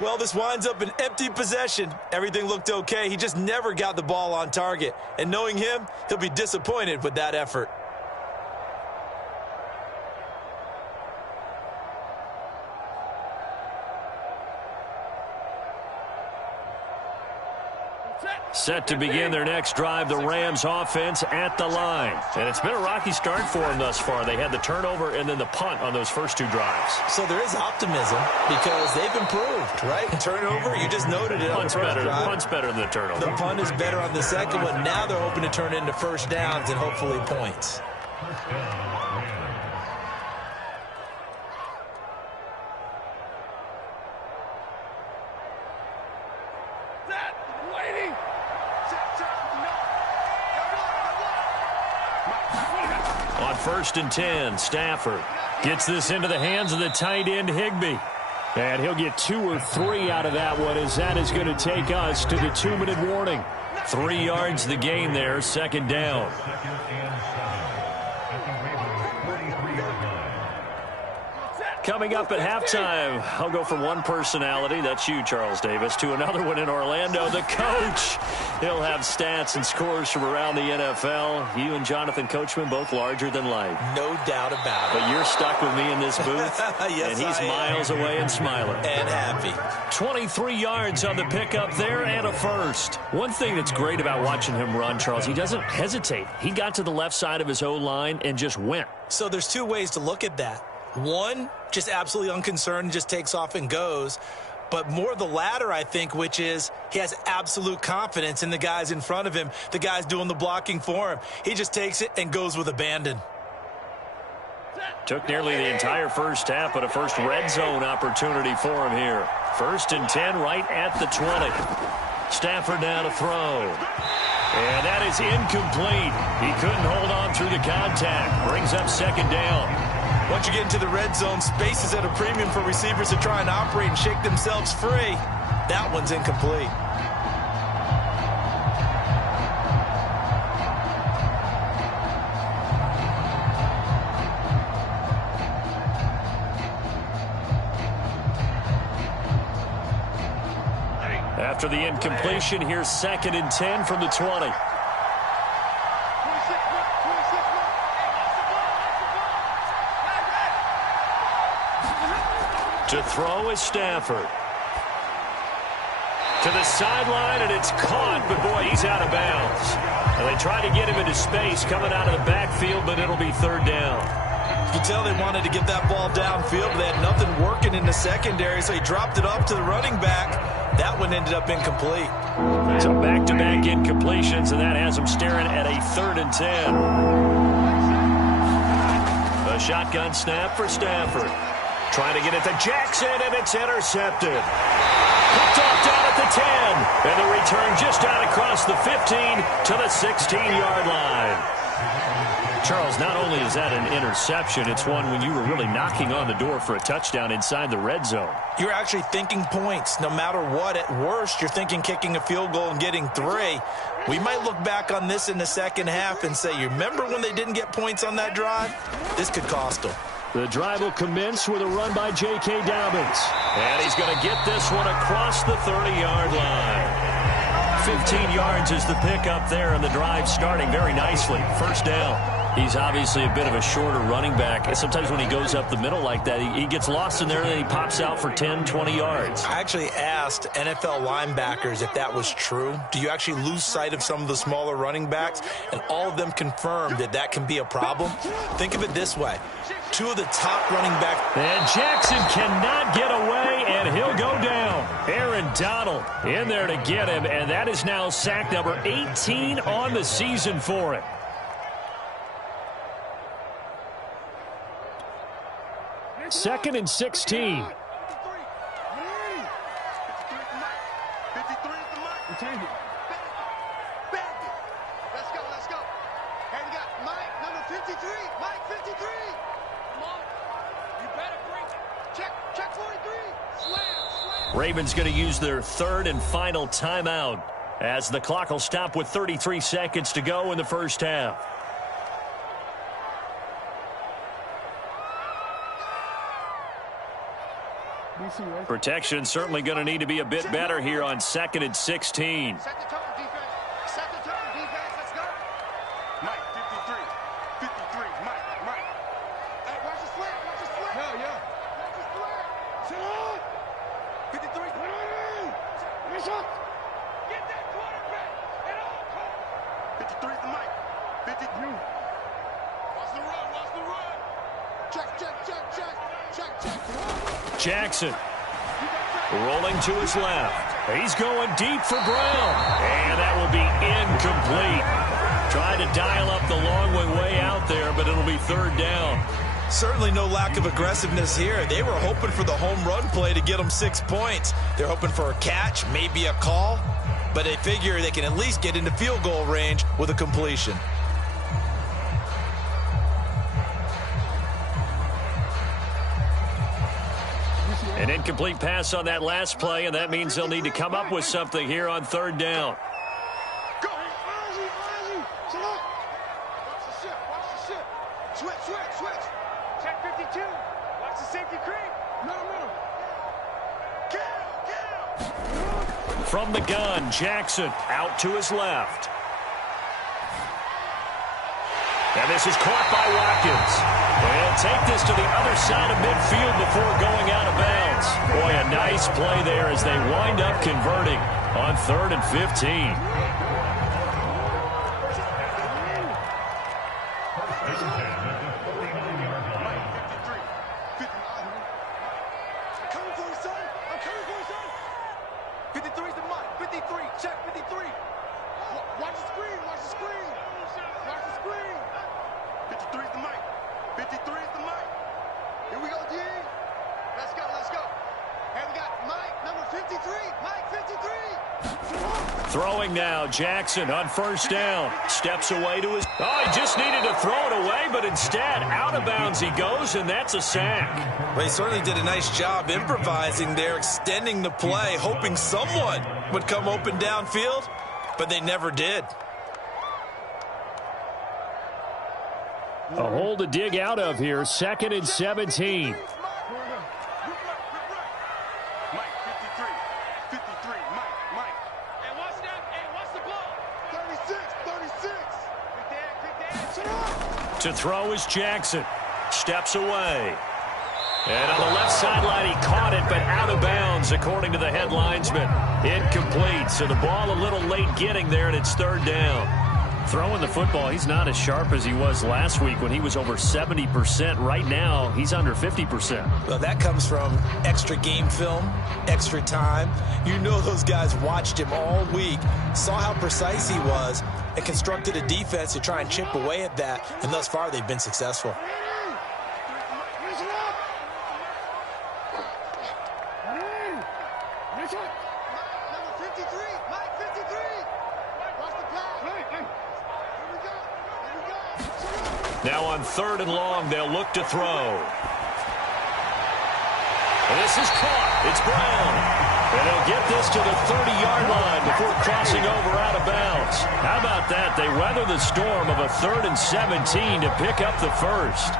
Well, this winds up an empty possession. Everything looked okay. He just never got the ball on target. And knowing him, he'll be disappointed with that effort. Set to begin their next drive, the Rams offense at the line. And it's been a rocky start for them thus far. They had the turnover and then the punt on those first two drives. So there is optimism because they've improved, right? Turnover, you just noted it on the first drive. Punt's better than the turnover. The punt is better on the second one. Now they're hoping to turn into first downs and hopefully points. On 1st and 10, Stafford gets this into the hands of the tight end, Higbee. And he'll get 2 or 3 out of that one, as that is going to take us to the 2-minute warning. 3 yards the gain there, 2nd down. Coming up at halftime, I'll go from one personality, that's you, Charles Davis, to another one in Orlando, the coach. He'll have stats and scores from around the NFL. You and Jonathan Coachman, both larger than life. No doubt about it. But you're stuck with me in this booth, yes, and he's miles away and smiling. And happy. 23 yards on the pickup there and a first. One thing that's great about watching him run, Charles, he doesn't hesitate. He got to the left side of his O-line and just went. So there's 2 ways to look at that. One, just absolutely unconcerned, just takes off and goes. But more the latter, I think, which is he has absolute confidence in the guys in front of him, the guys doing the blocking for him. He just takes it and goes with abandon. Took nearly the entire first half, but a first red zone opportunity for him here. 1st and 10 right at the 20. Stafford now to throw. And that is incomplete. He couldn't hold on through the contact. Brings up 2nd down. Once you get into the red zone, space is at a premium for receivers to try and operate and shake themselves free. That one's incomplete. After the incompletion, here's 2nd and 10 from the 20. To throw is Stafford. To the sideline, and it's caught, but boy, he's out of bounds. And they try to get him into space coming out of the backfield, but it'll be 3rd down. You can tell they wanted to get that ball downfield, but they had nothing working in the secondary, so he dropped it off to the running back. That one ended up incomplete. So back-to-back incompletions, and that has him staring at a 3rd and 10. A shotgun snap for Stafford. Trying to get it to Jackson, and it's intercepted. Picked off down at the 10. And the return just out across the 15 to the 16-yard line. Charles, not only is that an interception, it's one when you were really knocking on the door for a touchdown inside the red zone. You're actually thinking points. No matter what, at worst, you're thinking kicking a field goal and getting 3. We might look back on this in the second half and say, you remember when they didn't get points on that drive? This could cost them. The drive will commence with a run by J.K. Dobbins. And he's going to get this one across the 30-yard line. 15 yards is the pickup there, and the drive starting very nicely. 1st down. He's obviously a bit of a shorter running back. And sometimes when he goes up the middle like that, he gets lost in there, and then he pops out for 10, 20 yards. I actually asked NFL linebackers if that was true. Do you actually lose sight of some of the smaller running backs? And all of them confirmed that that can be a problem. Think of it this way. 2 of the top running backs. And Jackson cannot get away, and he'll go down. Aaron Donald in there to get him, and that is now sack number 18 on the season for him. Second and 16. Ravens going to use their 3rd and final timeout as the clock will stop with 33 seconds to go in the first half. Protection certainly going to need to be a bit better here on 2nd and 16. Set the tone, defense. Set the tone, defense. Let's go. Mike, 53. 53. Mike. Hey, watch the slant. Watch the slant. Yeah. Watch the slant. Sit on. 53. Get that quarterback at all costs. 53 is the Mike. 53. Watch the run. Check. Jackson rolling to his left. He's going deep for Brown. And that will be incomplete. Trying to dial up the long way out there, but it'll be 3rd down. Certainly no lack of aggressiveness here. They were hoping for the home run play to get them 6 points. They're hoping for a catch, maybe a call, but they figure they can at least get into field goal range with a completion. An incomplete pass on that last play, and that means they'll need to come up with something here on 3rd down. Go. Sit up. Watch the ship. Switch. Check 52. Watch the safety creep. No. Kill. From the gun, Jackson out to his left. And this is caught by Watkins. They'll take this to the other side of midfield before going out of bounds. Boy, a nice play there as they wind up converting on 3rd and 15. Throwing now, Jackson on 1st down. Steps away to his... Oh, he just needed to throw it away, but instead, out of bounds he goes, and that's a sack. Well, he certainly did a nice job improvising there, extending the play, hoping someone would come open downfield, but they never did. A hole to dig out of here, 2nd and 17. To throw is Jackson. Steps away. And on the left sideline, he caught it, but out of bounds, according to the head linesman. Incomplete. So the ball a little late getting there, and it's 3rd down. Throwing the football, he's not as sharp as he was last week when he was over 70%. Right now, he's under 50%. Well, that comes from extra game film, extra time. You know those guys watched him all week, saw how precise he was, and constructed a defense to try and chip away at that, and thus far they've been successful. Now on 3rd and long, they'll look to throw. And this is caught. It's Brown. And he'll get this to the 30-yard line before crossing over out of bounds. How about that? They weather the storm of a 3rd and 17 to pick up the first.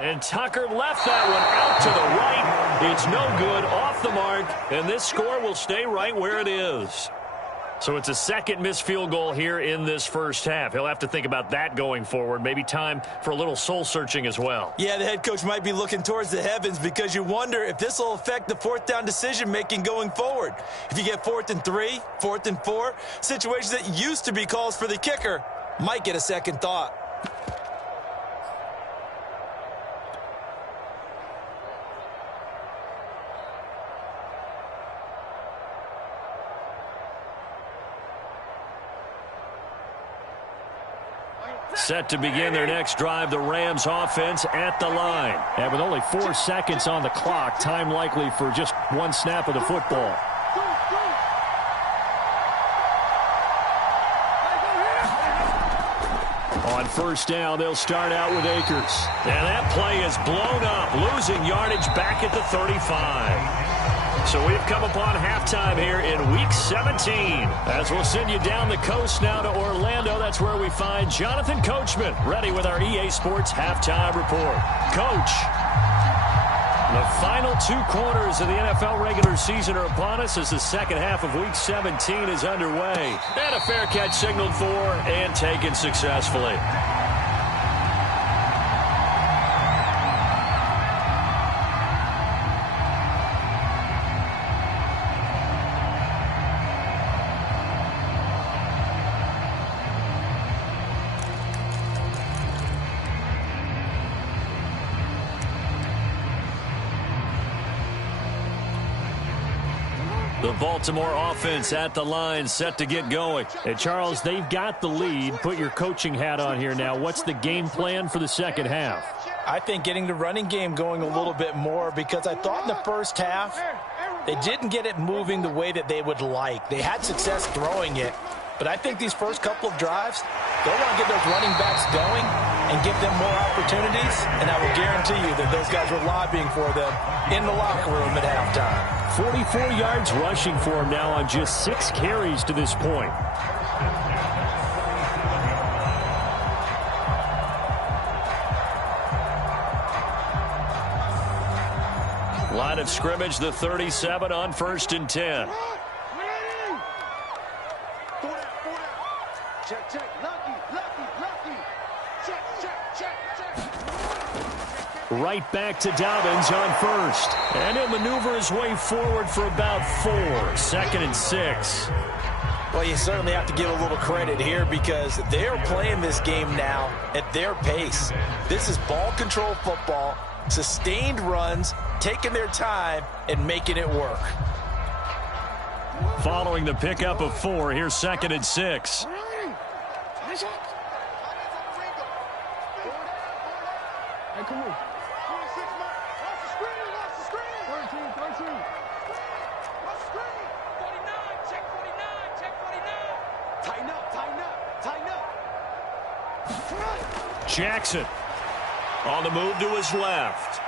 And Tucker left that one out to the right. It's no good, off the mark, and this score will stay right where it is. So it's a 2nd missed field goal here in this first half. He'll have to think about that going forward. Maybe time for a little soul-searching as well. Yeah, the head coach might be looking towards the heavens because you wonder if this will affect the 4th down decision-making going forward. If you get 4th and 3, 4th and 4, situations that used to be calls for the kicker might get a second thought. Set to begin their next drive, the Rams offense at the line. And with only 4 seconds on the clock, time likely for just one snap of the football. On first down. They'll start out with Akers. And that play is blown up, losing yardage back at the 35. So we've come upon halftime here in Week 17. As we'll send you down the coast now to Orlando. That's where we find Jonathan Coachman ready with our EA Sports Halftime Report. Coach, the final 2 quarters of the NFL regular season are upon us as the second half of Week 17 is underway. And a fair catch signaled for and taken successfully. The Baltimore offense at the line, set to get going. And Charles, they've got the lead. Put your coaching hat on here now. What's the game plan for the second half? I think getting the running game going a little bit more, because I thought in the first half they didn't get it moving the way that they would like. They had success throwing it, but I think these first couple of drives, they'll want to get those running backs going and give them more opportunities, and I will guarantee you that those guys were lobbying for them in the locker room at halftime. 44 yards rushing for him now on just 6 carries to this point. Line of scrimmage, the 37 on 1st and 10. Check, check, lucky. Check. Right back to Dobbins on 1st. And he'll maneuver his way forward for about 4. 2nd and 6. Well, you certainly have to give a little credit here because they're playing this game now at their pace. This is ball control football, sustained runs, taking their time and making it work. Following the pickup of 4, here's 2nd and 6. Come on. 26, Mike. Watch the screen. 13. Watch the screen. 49. Check 49. Tighten up. Jackson on the move to his left.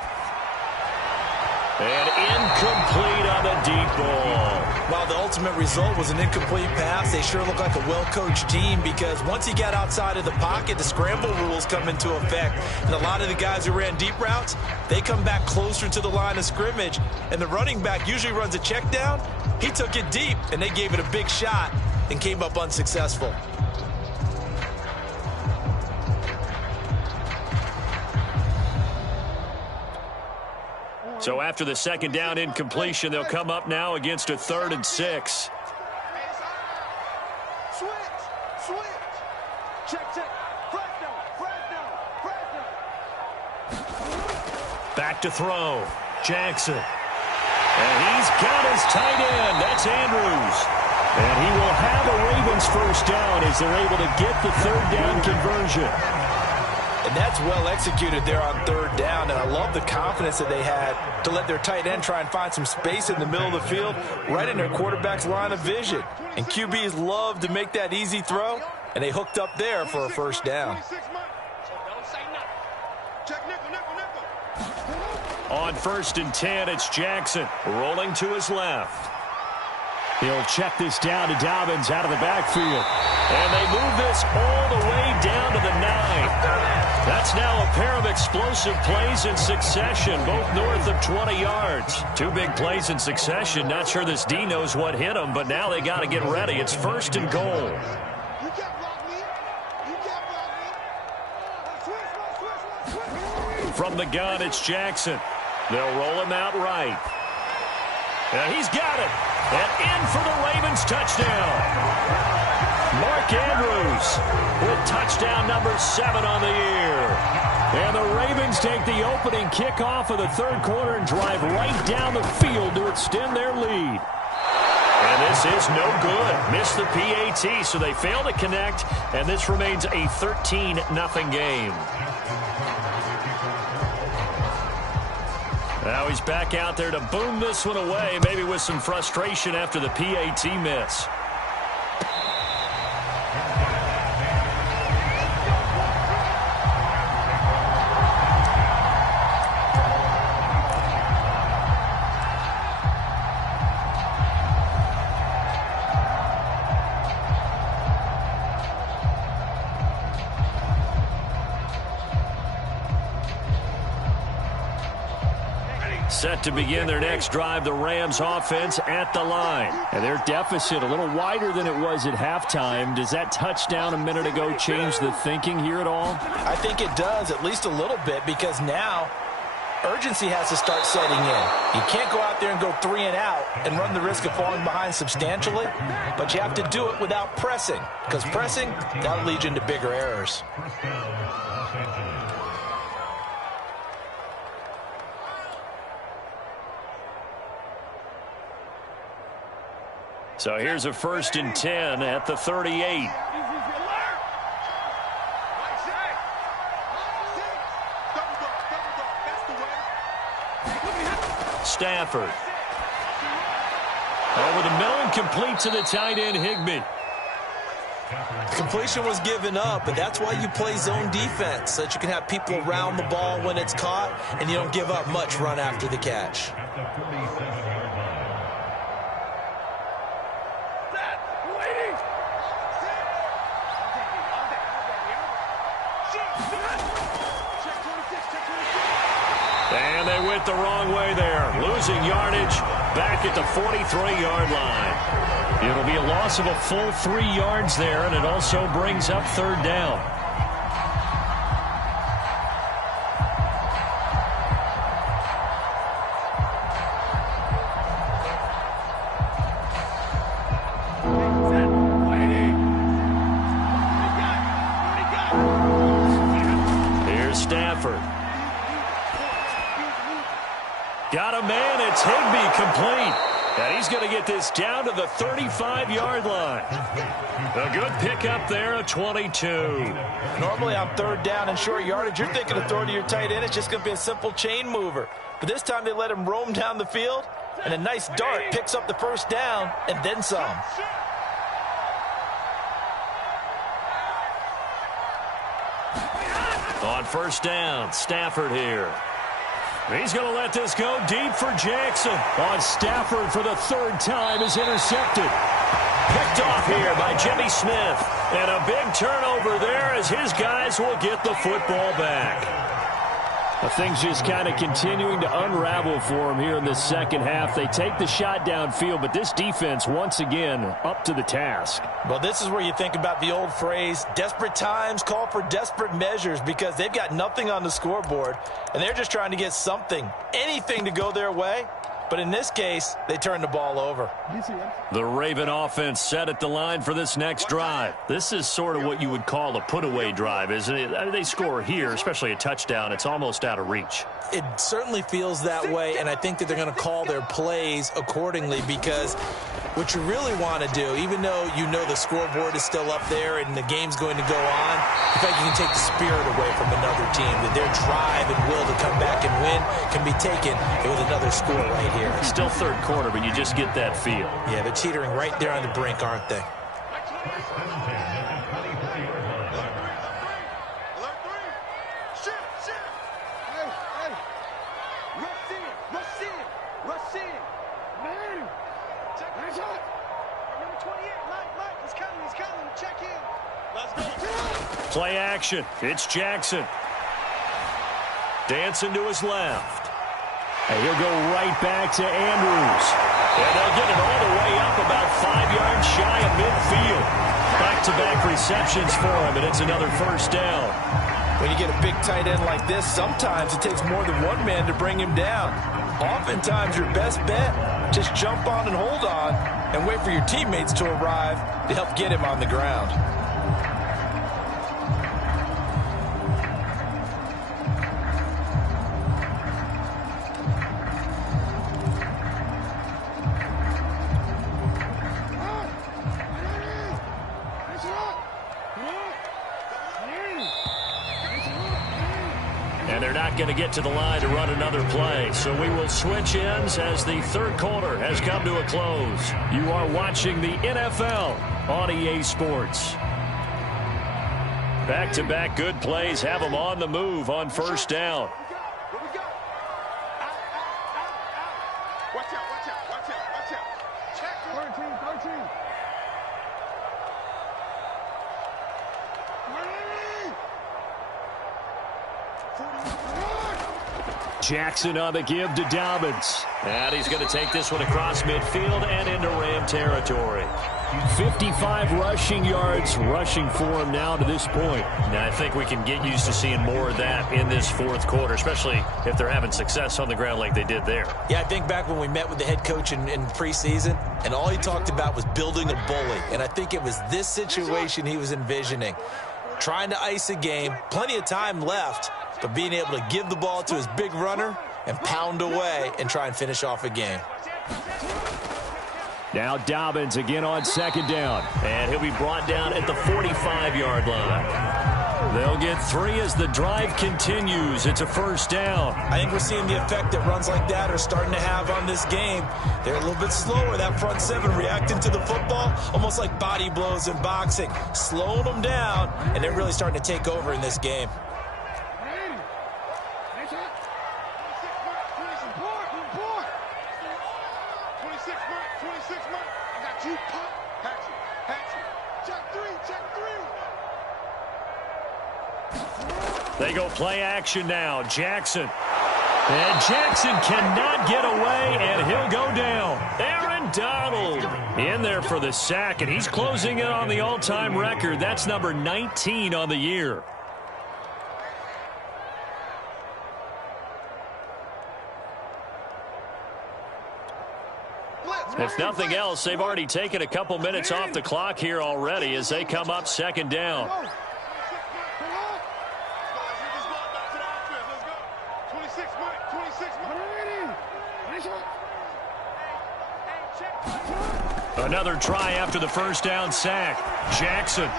And incomplete on the deep ball. While the ultimate result was an incomplete pass, they sure look like a well-coached team because once he got outside of the pocket, the scramble rules come into effect. And a lot of the guys who ran deep routes, they come back closer to the line of scrimmage. And the running back usually runs a check down. He took it deep, and they gave it a big shot and came up unsuccessful. So after the 2nd down incompletion, they'll come up now against a 3rd and 6. Switch. Check. Back to throw. Jackson. And he's got his tight end. That's Andrews. And he will have a Ravens first down as they're able to get the 3rd down conversion. And that's well executed there on 3rd down. And I love the confidence that they had to let their tight end try and find some space in the middle of the field, right in their quarterback's line of vision. And QBs love to make that easy throw, and they hooked up there for a first down. On 1st and 10, it's Jackson rolling to his left. He'll check this down to Dobbins out of the backfield. And they move this all the way down to the 9. That's now a pair of explosive plays in succession, both north of 20 yards. 2 big plays in succession. Not sure this D knows what hit them, but now they got to get ready. It's 1st and goal. From the gun, it's Jackson. They'll roll him out right. And he's got it. And in for the Ravens touchdown. Mark Andrews with touchdown number 7 on the year. And the Ravens take the opening kickoff of the 3rd quarter and drive right down the field to extend their lead. And this is no good. Missed the PAT, so they fail to connect, and this remains a 13-0 game. Now he's back out there to boom this one away, maybe with some frustration after the PAT miss. Set to begin their next drive, the Rams offense at the line. And their deficit a little wider than it was at halftime. Does that touchdown a minute ago change the thinking here at all? I think it does, at least a little bit, because now urgency has to start setting in. You can't go out there and go 3 and out and run the risk of falling behind substantially, but you have to do it without pressing, because pressing, that'll lead you into bigger errors. So here's a 1st and 10 at the 38. Stafford. Over the middle and complete to the tight end, Higbee. Completion was given up, but that's why you play zone defense, so that you can have people around the ball when it's caught, and you don't give up much run after the catch. And they went the wrong way there, losing yardage back at the 43-yard line. It'll be a loss of a full 3 yards there, and it also brings up 3rd down. Here's Stafford. Got a man, it's Higbee, complete. And he's going to get this down to the 35-yard line. A good pickup there, a 22. Normally on 3rd down and short yardage, you're thinking of throwing to your tight end. It's just going to be a simple chain mover. But this time they let him roam down the field, and a nice dart picks up the 1st down and then some. On 1st down, Stafford here. He's going to let this go deep for Jackson. On Stafford for the 3rd time is intercepted. Picked off here by Jimmy Smith. And a big turnover there as his guys will get the football back. Things just kind of continuing to unravel for him here in the 2nd half. They take the shot downfield, but this defense once again up to the task. Well, this is where you think about the old phrase, desperate times call for desperate measures, because they've got nothing on the scoreboard, and they're just trying to get something, anything to go their way. But in this case, they turn the ball over. The Raven offense set at the line for this next drive. This is sort of what you would call a put-away drive, isn't it? They score here, especially a touchdown. It's almost out of reach. It certainly feels that way, and I think that they're going to call their plays accordingly, because what you really want to do, even though you know the scoreboard is still up there and the game's going to go on, in fact, you can take the spirit away from another team, that their drive and will to come back and win can be taken with another score right here. It's still 3rd quarter, but you just get that feel. Yeah, they're teetering right there on the brink, aren't they? Play action. It's Jackson. Dancing to his left. And he'll go right back to Andrews. And they'll get it all the way up about 5 yards shy of midfield. Back-to-back receptions for him, and it's another 1st down. When you get a big tight end like this, sometimes it takes more than one man to bring him down. Oftentimes, your best bet, just jump on and hold on and wait for your teammates to arrive to help get him on the ground. And they're not going to get to the line to run another play. So we will switch ends as the 3rd quarter has come to a close. You are watching the NFL on EA Sports. Back-to-back good plays have them on the move on 1st down. Watch out, watch out, watch out, watch out. Check 13. Jackson on the give to Dobbins. And he's going to take this one across midfield and into Ram territory. 55 rushing yards rushing for him now to this point. Now, I think we can get used to seeing more of that in this fourth quarter, especially if they're having success on the ground like they did there. Yeah, I think back when we met with the head coach in preseason, and all he talked about was building a bully. And I think it was this situation he was envisioning. Trying to ice a game, plenty of time left, but being able to give the ball to his big runner and pound away and try and finish off a game. Now Dobbins again on second down. And he'll be brought down at the 45-yard line. They'll get 3 as the drive continues. It's a first down. I think we're seeing the effect that runs like that are starting to have on this game. They're a little bit slower, that front seven, reacting to the football, almost like body blows in boxing, slowing them down, and they're really starting to take over in this game. They go play action now. Jackson. And Jackson cannot get away, and he'll go down. Aaron Donald in there for the sack, and he's closing in on the all-time record. That's number 19 on the year. If nothing else, they've already taken a couple minutes off the clock here already as they come up second down. Another try after the first down sack. Jackson.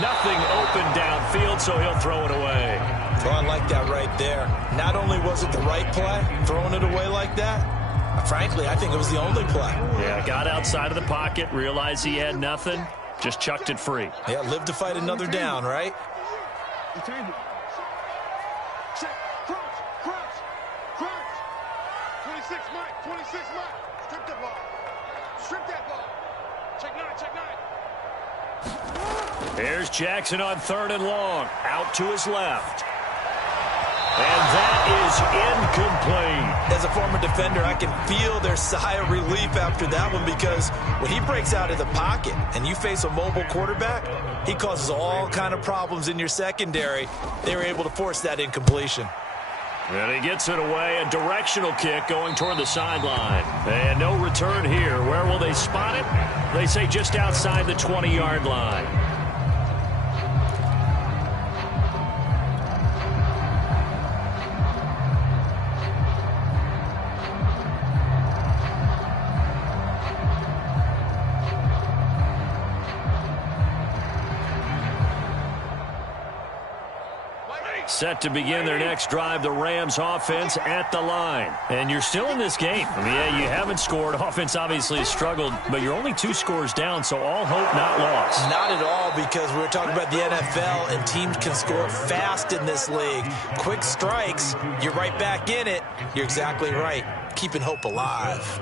Nothing open downfield, so he'll throw it away. Oh, I like that right there. Not only was it the right play, throwing it away like that, frankly, I think it was the only play. Yeah, got outside of the pocket, realized he had nothing, just chucked it free. Yeah, live to fight another down, right? There's Jackson on third and long. Out to his left. And that is incomplete. As a former defender, I can feel their sigh of relief after that one, because when he breaks out of the pocket and you face a mobile quarterback, he causes all kind of problems in your secondary. They were able to force that incompletion. And he gets it away. A directional kick going toward the sideline. And no return here. Where will they spot it? They say just outside the 20-yard line. Set to begin their next drive, the Rams offense at the line. And you're still in this game. I mean, yeah, you haven't scored. Offense obviously has struggled, but you're only 2 scores down, so all hope not lost. Not at all, because we're talking about the NFL, and teams can score fast in this league. Quick strikes, you're right back in it. You're exactly right. Keeping hope alive.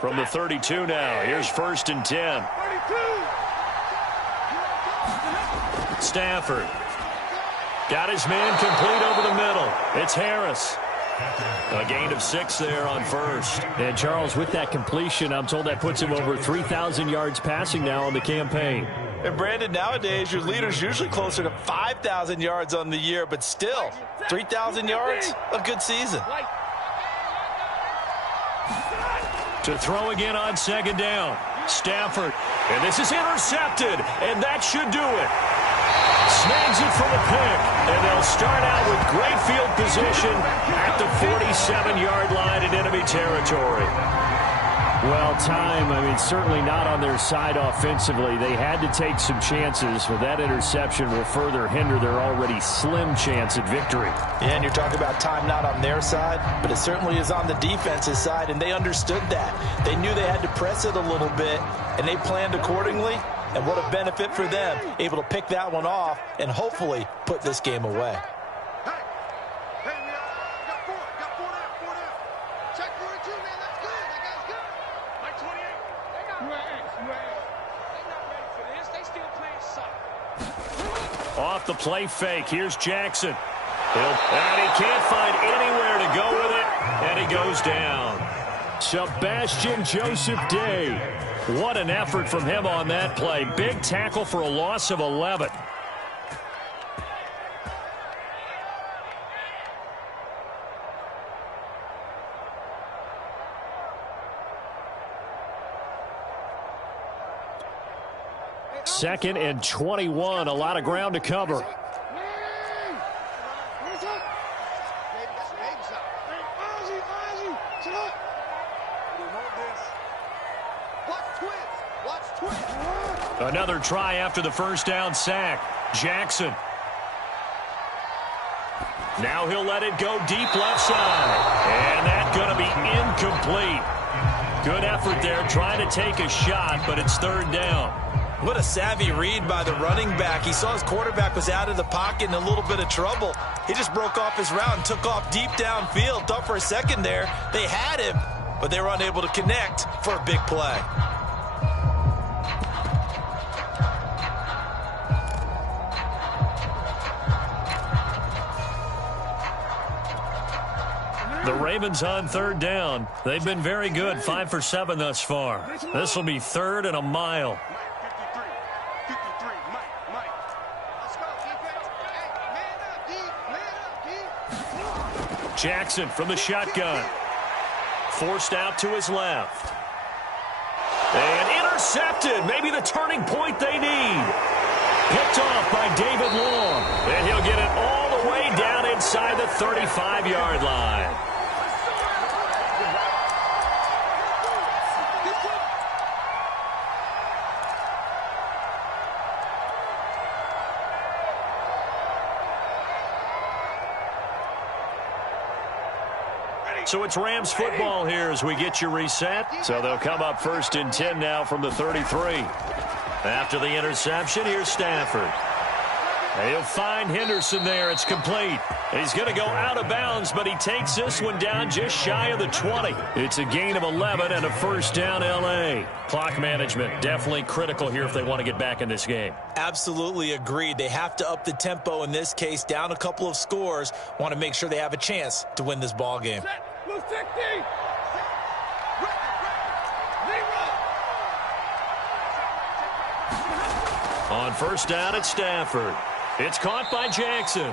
From the 32 now, here's 1st and 10. Stafford. Got his man complete over the middle. It's Harris. A gain of 6 there on first. And Charles, with that completion, I'm told that puts him over 3,000 yards passing now on the campaign. And Brandon, nowadays your leader's usually closer to 5,000 yards on the year, but still, 3,000 yards, a good season. To throw again on second down. Stafford. And this is intercepted. And that should do it. Snags it for the pick. And they'll start out with great field position at the 47-yard line in enemy territory. Well, time, certainly not on their side offensively. They had to take some chances, but that interception will further hinder their already slim chance at victory. Yeah, and you're talking about time not on their side, but it certainly is on the defense's side, and they understood that. They knew they had to press it a little bit, and they planned accordingly, and what a benefit for them, able to pick that one off and hopefully put this game away. Off the play fake. Here's Jackson. And he can't find anywhere to go with it. And he goes down. Sebastian Joseph Day. What an effort from him on that play. Big tackle for a loss of 11. Second and 21, a lot of ground to cover. Another try after the first down sack. Jackson. Now he'll let it go deep left side. And that's going to be incomplete. Good effort there trying to take a shot, but it's third down. What a savvy read by the running back. He saw his quarterback was out of the pocket in a little bit of trouble. He just broke off his route and took off deep downfield. Thought for a second there they had him, but they were unable to connect for a big play. The Ravens on third down. They've been very good, 5 for 7 thus far. This will be third and a mile. Jackson from the shotgun. Forced out to his left. And intercepted. Maybe the turning point they need. Picked off by David Long. And he'll get it all the way down inside the 35-yard line. So it's Rams football here as we get you reset. So they'll come up first and 10 now from the 33. After the interception, here's Stafford. He'll find Henderson there. It's complete. He's going to go out of bounds, but he takes this one down just shy of the 20. It's a gain of 11 and a first down L.A. Clock management definitely critical here if they want to get back in this game. Absolutely agreed. They have to up the tempo in this case, down a couple of scores. Want to make sure they have a chance to win this ball game. On first down at Stafford. It's caught by Jackson.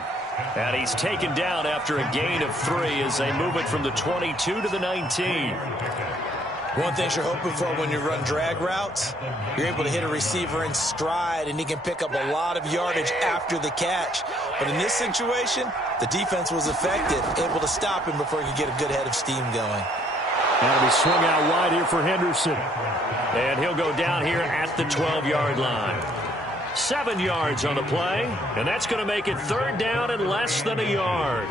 And he's taken down after a gain of 3 as they move it from the 22 to the 19. One thing you're hoping for when you run drag routes, you're able to hit a receiver in stride, and he can pick up a lot of yardage after the catch. But in this situation, the defense was effective, able to stop him before he could get a good head of steam going. That'll be swung out wide here for Henderson. And he'll go down here at the 12-yard line. 7 yards on the play, and that's going to make it third down and less than a yard.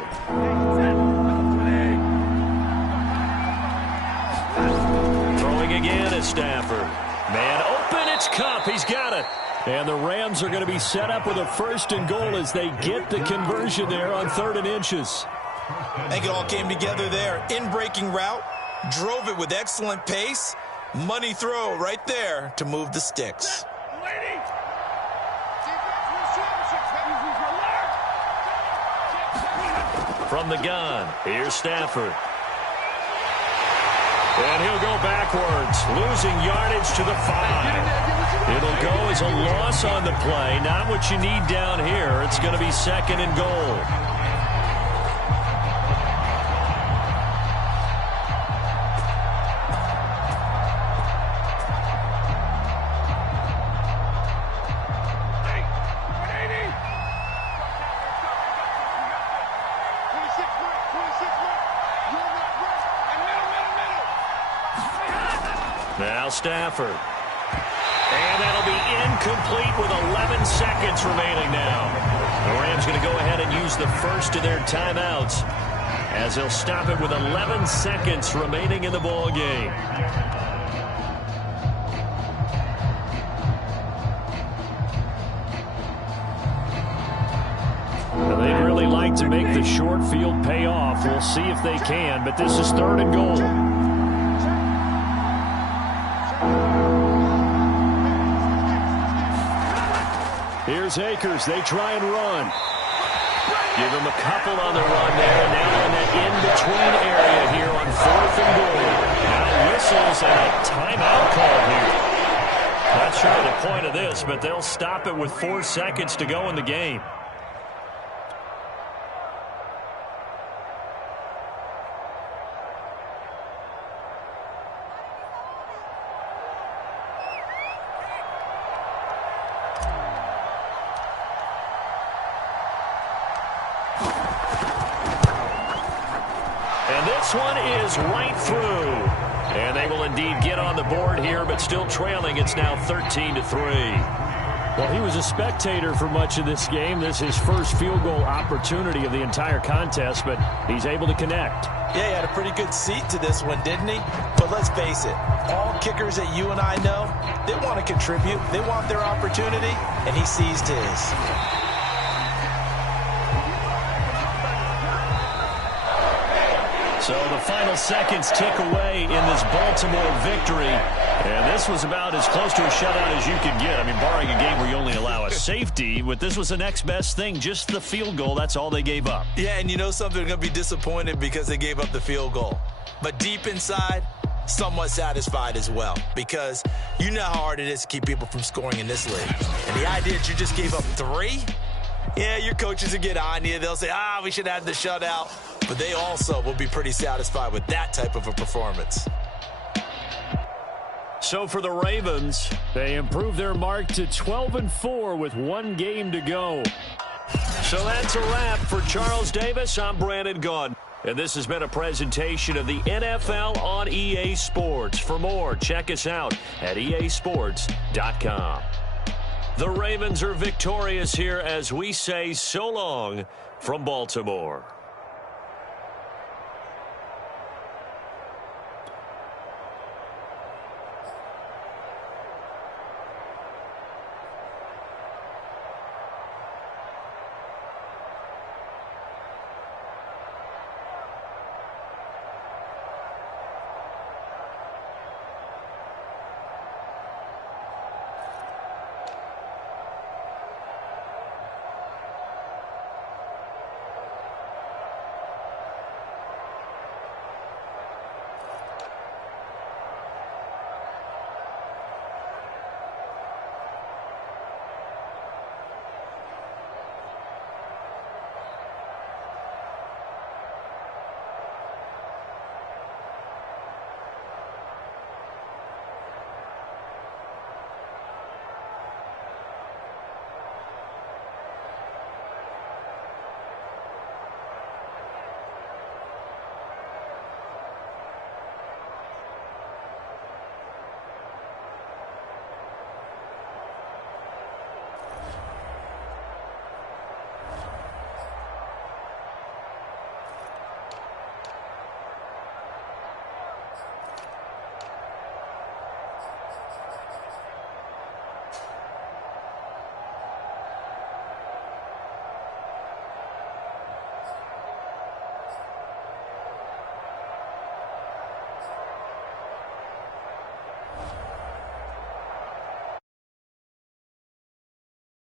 Throwing again is Stafford. Man open, it's Kupp. He's got it. And the Rams are going to be set up with a first and goal as they get the conversion there on 3rd and inches. I think it all came together there. In-breaking route, drove it with excellent pace. Money throw right there to move the sticks. From the gun, here's Stafford. And he'll go backwards, losing yardage to the 5. It'll go as a loss on the play. Not what you need down here. It's going to be 2nd and goal. Stafford. And that'll be incomplete with 11 seconds remaining now. The Rams going to go ahead and use the first of their timeouts as they'll stop it with 11 seconds remaining in the ball game. They'd really like to make the short field pay off. We'll see if they can, but this is 3rd and goal. Here's Akers. They try and run. Give him a couple on the run there, and now they're in that in-between area here on 4th and goal. Now whistles and a timeout call here. Not sure of the point of this, but they'll stop it with 4 seconds to go in the game. This one is right through. And they will indeed get on the board here, but still trailing. It's now 13-3. Well, he was a spectator for much of this game. This is his first field goal opportunity of the entire contest, but he's able to connect. Yeah, he had a pretty good seat to this one, didn't he? But let's face it, all kickers that you and I know, they want to contribute. They want their opportunity, and he seized his. So the final seconds tick away in this Baltimore victory. And this was about as close to a shutout as you could get. I mean, barring a game where you only allow a safety, but this was the next best thing, just the field goal. That's all they gave up. Yeah, and you know something, they're going to be disappointed because they gave up the field goal. But deep inside, somewhat satisfied as well, because you know how hard it is to keep people from scoring in this league. And the idea that you just gave up 3, yeah, your coaches will get on you. They'll say, we should have the shutout. But they also will be pretty satisfied with that type of a performance. So for the Ravens, they improve their mark to 12-4 with 1 game to go. So that's a wrap for Charles Davis. I'm Brandon Gunn. And this has been a presentation of the NFL on EA Sports. For more, check us out at easports.com. The Ravens are victorious here as we say so long from Baltimore.